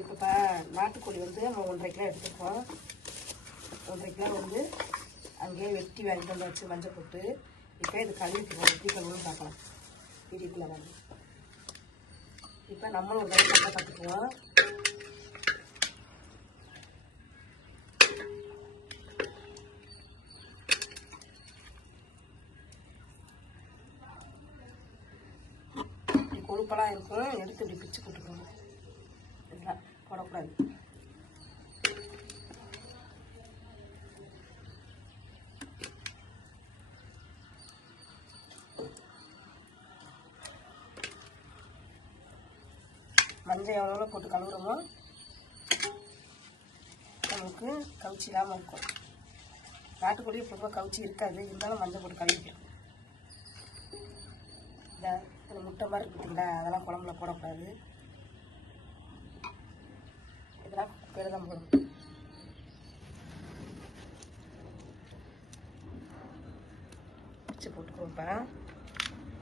இப்போ நாட்டுக்கோழி வந்து நம்ம ஒன்றரை கிலோ எடுத்துருக்கோம். ஒன்றரை கிலோ வந்து அங்கேயே வெட்டி வாங்கிட்டு வந்து வச்சு மஞ்சள் போட்டு இப்போ இது கழுவிக்கணும் வெட்டி கழுவுன்னு பார்க்கலாம். வீடியோக்குள்ள வாங்க. இப்போ நம்மளும் ஒரு தடவை பார்த்துக்குவோம் கொழுப்பெல்லாம் இருக்கும். எடுத்து இப்படி பிச்சு போட்டுக்கணும் போடக்கூடாது மஞ்சள் எவ்வளோ போட்டு கழுவுறோமோ? நமக்கு கவுச்சி இல்லாமல் இருக்கும். நாட்டுக்கோழி பொதுவாக கவுச்சி இருக்காது. இருந்தாலும் மஞ்சள் போட்டு கழுவிக்கிறோம் இந்த இந்த முட்டை மாதிரி இருக்கு பார்த்தீங்களா அதெல்லாம் குழம்புல போடக்கூடாது. போடணும் வச்சு போட்டுக்குவோம்ப்பா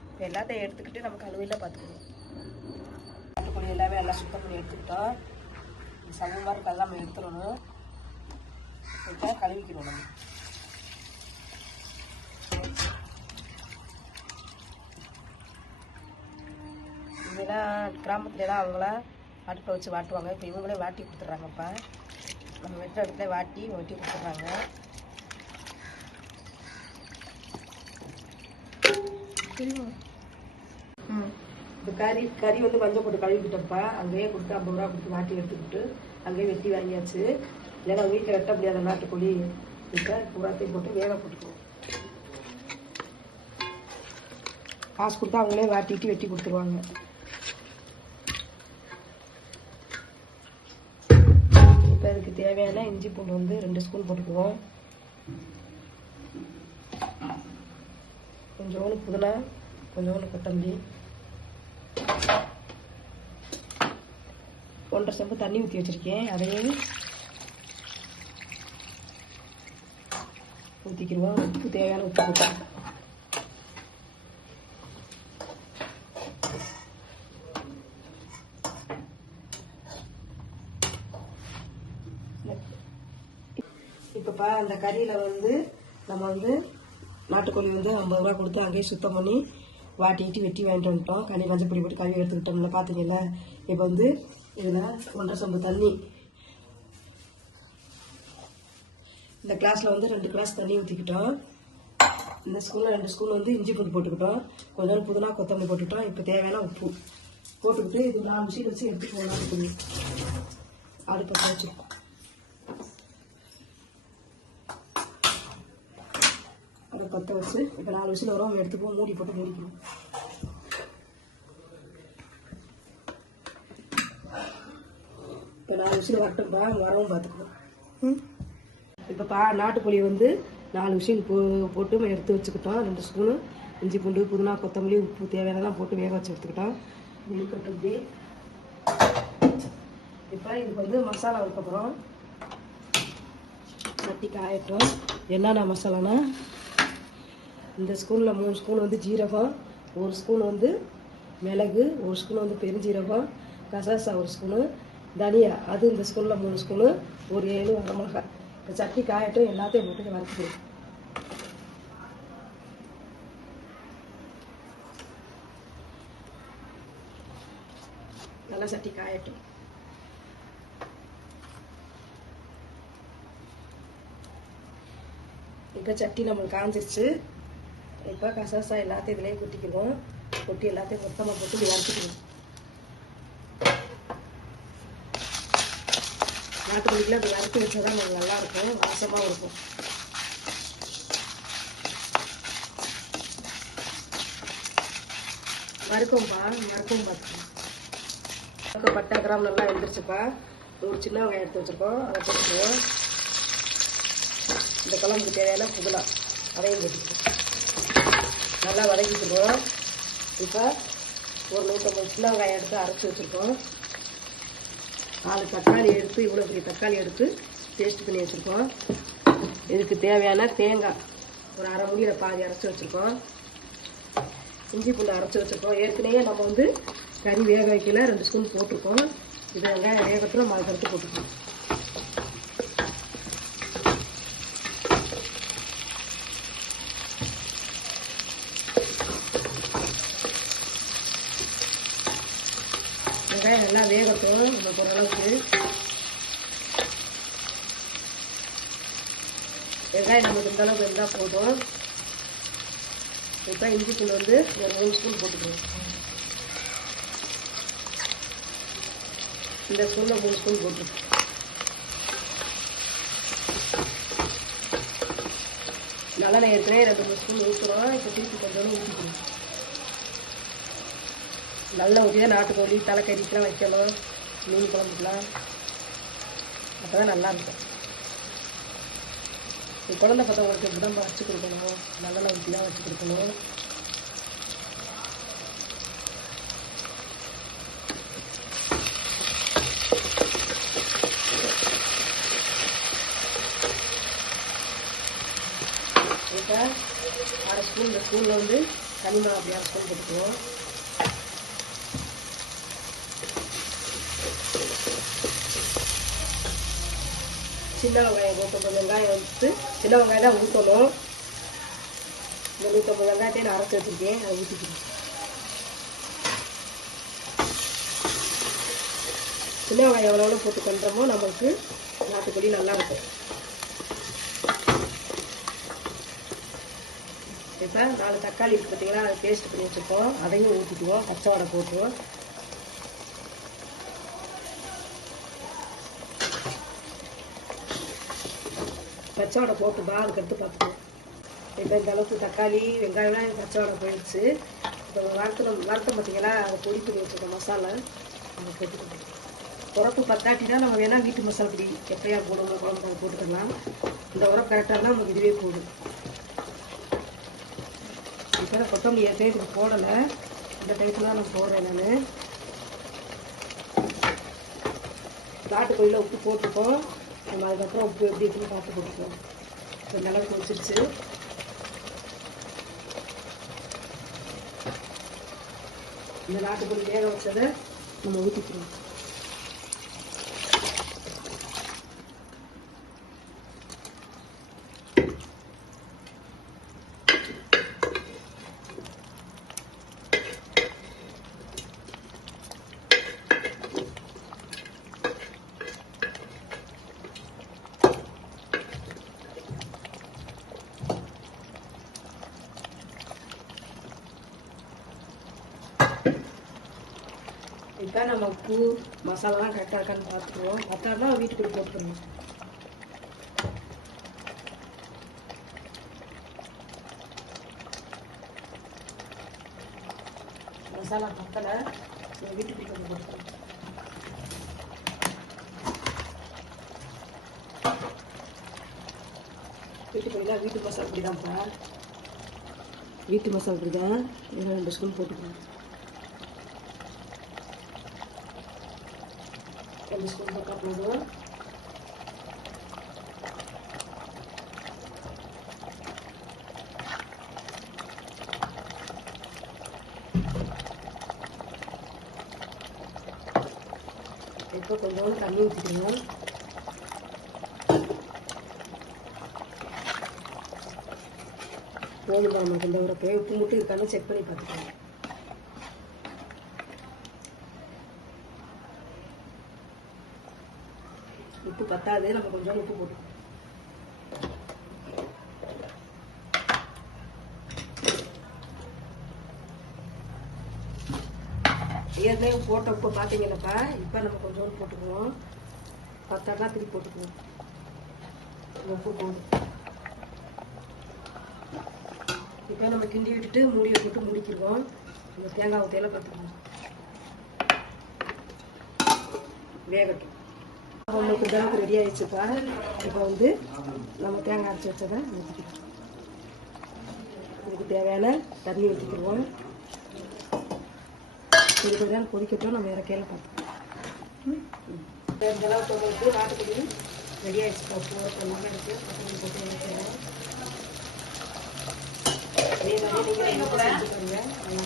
இப்போ எல்லாத்தையும் எடுத்துக்கிட்டு நம்ம கழுவியில் பார்த்துக்குவோம் நாட்டுக்கோழி எல்லாமே நல்லா சுத்தம் பண்ணி எடுத்துக்கிட்டோம் சமம் மாதிரி இருக்கெல்லாம் நம்ம எடுத்துடணும். இப்போ கழுவிக்கணும் நம்ம. இதெல்லாம் கிராமத்துலலாம் அவங்களா அடுப்பை வச்சு வாட்டுவாங்க. இப்போ இவங்களே வாட்டி கொடுத்துட்றாங்கப்பா. நம்ம வெட்ட இடத்துல வாட்டி வெட்டி கொடுத்துட்றாங்க. இப்போ கறி கறி வந்து மஞ்சள் போட்டு கழுவிக்கிட்டப்பா அங்கேயே கொடுத்து ஐம்பது ரூபா கொடுத்து வாட்டி எடுத்துக்கிட்டு அங்கேயே வெட்டி வாங்கியாச்சு. ஏன்னா வீட்டில் வெட்ட முடியாத நாட்டுக்கோழி இப்போ பூராத்தையும் போட்டு வேக போட்டுக்குவோம். காசு கொடுத்தா அவங்களே வாட்டிட்டு வெட்டி கொடுத்துருவாங்க. தேவையான இஞ்சி பூண்டு வந்து ரெண்டு ஸ்பூன் போட்டுக்குவோம். கொஞ்சோண்டு புதினா கொஞ்சோண்டு கொத்தமல்லி. ஒன்றரை செம்பு தண்ணி ஊற்றி வச்சுருக்கேன். அதையும் ஊற்றிக்கிடுவோம் உப்பு தேவையான உப்பு போட்டுக்கலாம் இப்போப்பா அந்த கறியில் வந்து நம்ம வந்து நாட்டுக்கோழி வந்து ஐம்பது ரூபா கொடுத்து அங்கேயே சுத்தம் பண்ணி வாட்டிட்டு வெட்டி வாங்கிட்டு வந்துட்டோம். கனி மஞ்சள் பொடி போட்டு கழுவி எடுத்துக்கிட்டோம்ல பார்த்தீங்கல்ல இப்போ வந்து இதில் ஒன்றரை சொம்பு தண்ணி. இந்த கிளாஸில் வந்து ரெண்டு கிளாஸ் தண்ணி ஊற்றிக்கிட்டோம் இந்த ஸ்கூலில் ரெண்டு ஸ்கூல் வந்து இஞ்சி பூண்டு போட்டுக்கிட்டோம். கொஞ்சோண்டு புதினா கொத்தமல்லி போட்டுக்கிட்டோம். இப்போ தேவையான உப்பு போட்டுக்கிட்டு இது நாலு மிஷின் வச்சு எடுத்துக்குவோம் போகலாம் அடுப்பை வச்சுருக்கோம் பற்ற வச்சு இப்போ நாலு விசில் வரும் எடுத்துக்குவோம் மூடி போட்டு மூடிக்கணும். இப்போ நாலு விசில் வரட்டும்ப்பா வரவும் பார்த்துக்குவோம் இப்போப்பா நாட்டுக்கோழி வந்து நாலு விசில் போ போட்டு எடுத்து வச்சுக்கிட்டோம். ரெண்டு ஸ்பூனு இஞ்சி பூண்டு புதினா கொத்தமல்லி உப்பு தேவையானதெல்லாம் போட்டு வேக வச்சு எடுத்துக்கிட்டோம். இழுக்கட்டும் இப்படி இப்போ இதுக்கு வந்து மசாலா அதுக்கப்புறம் சட்டி காயட்டும் என்னென்ன மசாலானா இந்த ஸ்பூனில் மூணு ஸ்பூன் வந்து ஜீரகம் ஒரு ஸ்பூன் வந்து மிளகு ஒரு ஸ்பூன் வந்து பெருஞ்சீரகம் கசாசா ஒரு ஸ்பூனு தனியா அது இந்த ஸ்பூனில் மூணு ஸ்பூனு ஒரு ஏழு வரமிளகாய் இந்த சட்டி காயட்டும் எல்லாத்தையும் போட்டு வறுத்துக்கணும் நல்லா சட்டி காயட்டும். இப்போ சட்டி நம்மளுக்கு காஞ்சிச்சு இப்போ கசாசா எல்லாத்தையும் இதிலே கொட்டிக்கணும் கொட்டி எல்லாத்தையும் மொத்தமாக போட்டு இப்படி வறுத்துக்கணும் நாட்டுக்கோழிக்குலாம் இப்படி வறுத்து வச்சா தான் நமக்கு நல்லாயிருக்கும். வாசமாக இருக்கும். மறுக்கும்பா வறுக்கும் பார்த்துக்கணும் பட்டை கிராம் நல்லா எழுந்திரிச்சுப்பா ஒரு சின்ன வெங்காயம் எடுத்து வச்சுருக்கோம். அதை போட்டுக்கோ இந்த குழம்புக்கு தேவையான புதினா. அதையும் போட்டுக்கோ நல்லா வதக்கிட்டுருவோம் இப்போ ஒரு நூற்றம்பது சின்ன வெங்காயம் எடுத்து அரைச்சி வச்சுருக்கோம். நாலு தக்காளி எடுத்து இவ்வளோ பெரிய தக்காளி எடுத்து பேஸ்ட் பண்ணி வச்சுருக்கோம். இதுக்கு தேவையான தேங்காய் ஒரு அரை முடியில் பாதி அரைச்சி வச்சுருக்கோம். இஞ்சி பூண்டு அரைச்சி வச்சுருக்கோம். ஏற்கனவே நம்ம வந்து கறி வேக வைக்கல ரெண்டு ஸ்பூன் போட்டிருக்கோம். இது வெங்காயம் வேகத்தில் நம்ம போட்டுருக்கோம் வெங்காயம் நல்லா வேகட்டும் நமக்கு ஓரளவுக்கு வெங்காயம் நமக்கு இந்த அளவுக்கு இருந்தால் போதும். இப்போ இஞ்சி பூண்டு வந்து ஒரு மூணு ஸ்பூன் போட்டுக்கணும் இந்த ஸ்பூனில் மூணு ஸ்பூன் போட்டுருக்கோம் நல்லெண்ணெய் ஏற்கனவே ரெண்டு மூணு ஸ்பூன் ஊற்றுறோம் இப்போ திருப்பி கொஞ்சோண்டு ஊற்றிக்கணும் நல்ல ஊற்றி தான் நாட்டுக்கோழி தலைக்கறிக்கெலாம் வைக்கணும் மீன் குழம்புக்கெலாம் அப்போ தான் நல்லாயிருக்கும் இந்த குழந்தை பார்த்தவங்களுக்கு இப்படி தான் வச்சு கொடுக்கணும். நல்லெண்ணெய் ஊற்றி தான் வச்சு கொடுக்கணும். இப்போ அரை ஸ்பூன் இந்த ஸ்பூனில் வந்து தனிமாக அப்படி அரை ஸ்பூன் போட்டுக்குவோம் சின்ன வெங்காயம் நூற்றம்பது வெங்காயம் எடுத்து சின்ன வெங்காயம் தான் ஊற்றணும் இந்த நூற்றம்பது வெங்காயத்தையும் நான் அரைச்சி வச்சுருக்கேன். அதை ஊற்றிக்கிறேன் சின்ன வெங்காயம் எவ்வளோ போட்டு பண்ணுறோமோ நம்மளுக்கு நாட்டுக்கொடி நல்லா இருக்கும். இப்போ நாலு தக்காளி பார்த்தீங்கன்னா பேஸ்ட் பண்ணி வச்சுருக்கோம். அதையும் ஊற்றிக்குவோம் பச்சை வடை போட்டுருவோம். பச்சை வடை போட்டுப்பா அதுக்கடுத்து பார்த்துக்குவோம் இப்போ இந்த அளவுக்கு தக்காளி வெங்காயம்லாம் பச்சை வடை போயிடுச்சு. இப்போ வறுத்தணும் வறுத்தம் பார்த்தீங்கன்னா அதை பொடி பண்ணி வச்சுருக்கோம் மசாலா. நம்ம போட்டுக்கணும் உரப்பு பத்தாட்டினா நம்ம வேணால் வீட்டு மசாலா பொடி எப்போயா போடணும் குழம்பு போட்டுக்கலாம். இந்த உரம் கரெக்டாக இருந்தால் நமக்கு இதுவே போடும் இப்போ கொத்தமல்லி ஏற்கனவே இதுக்கு போடலை. இந்த டைத்தில் தான் நான் போடுறேன் நான். நாட்டுக்கோழியில் உப்பு போட்டுப்போம் நம்ம அதுக்கப்புறம் உப்பு எப்படி இருக்குன்னு பார்த்து போட்டுப்போம் இப்போ இந்த அளவுக்கு வச்சிருச்சு இந்த நாட்டுக்கோழி வேக வச்சதை நம்ம ஊற்றிக்கிறோம் இப்போ நம்ம உப்பு மசாலாலாம் கரெக்டாக இருக்கான்னு பார்த்துக்குவோம் பத்தாருனா வீட்டுக்குள்ளே போட்டுக்கணும் மசாலா பத்தலை வீட்டுக்குள்ளே போட்டுக்கணும் வீட்டுக்குள்ளே வீட்டு மசாலா இப்படி தான்ப்பா வீட்டு மசாலா இப்படி தான் இன்னும் ரெண்டு ஸ்பூன் போட்டுக்கணும் ரெண்டு ஸ்பூன் போட்டால் போதும் இப்போ கொஞ்சோண்டு தண்ணி ஊற்றிக்கணும் போதும் நமக்கு இந்த உரப்பே உப்பு மட்டும் இருக்கான்னு செக் பண்ணி பார்த்துக்கணும் உப்பு பத்தாது நம்ம கொஞ்சம் உப்பு போட்டுக்கணும் ஏற்கனவே போட்ட உப்பு பார்த்தீங்கன்னாப்பா இப்போ நம்ம கொஞ்சோண்டு போட்டுக்குவோம். பத்தாட்டா திருப்பி போட்டுக்குவோம். உப்பு போடும் இப்போ நம்ம கிண்டி விட்டுட்டு மூடியை போட்டு முடிக்கிடுவோம் இந்த தேங்காய் தேலை பார்த்துக்குவோம் வேகட்டும். ஒன்று அளவுக்கு ரெடி ஆயிடுச்சுப்பா இப்போ. வந்து நம்ம தேங்காய் அரைச்சி வச்சதை ஊற்றிக்கிறோம் இதுக்கு தேவையான தண்ணி ஊற்றிக்கிடுவோம் இது கொஞ்ச நேரம் கொதிக்கட்டும் நம்ம இறக்கையில் பார்த்துக்கலாம். இந்த அளவுக்கு உங்களுக்கு நாட்டுக்கொடி ரெடி ஆயிடுச்சு. நல்லா போட்டு இறக்கிறோம் அதே மாதிரி நீங்கள் என்ன செஞ்சு பாருங்க. நல்லா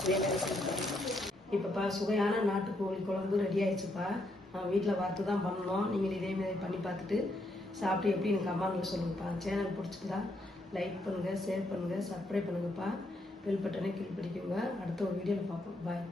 அதே மாதிரி செஞ்சு இப்போப்பா சுவையான நாட்டுக்கோழி குழம்பு ரெடி ஆயிடுச்சுப்பா. நான் வீட்டில் பார்த்து தான் பண்ணோம் நீங்கள் இதே மாதிரி பண்ணி பார்த்துட்டு சாப்பிட்டு எப்படி எனக்கு கமெண்ட்ல சொல்லுங்கப்பா. சேனல் பிடிச்சிருந்தா லைக் பண்ணுங்கள் ஷேர் பண்ணுங்கள் சப்ஸ்கிரைப் பண்ணுங்கப்பா. பெல் பட்டனை கிளிக் பிடிக்குங்க. அடுத்த ஒரு வீடியோவில் பார்ப்போம். பாய்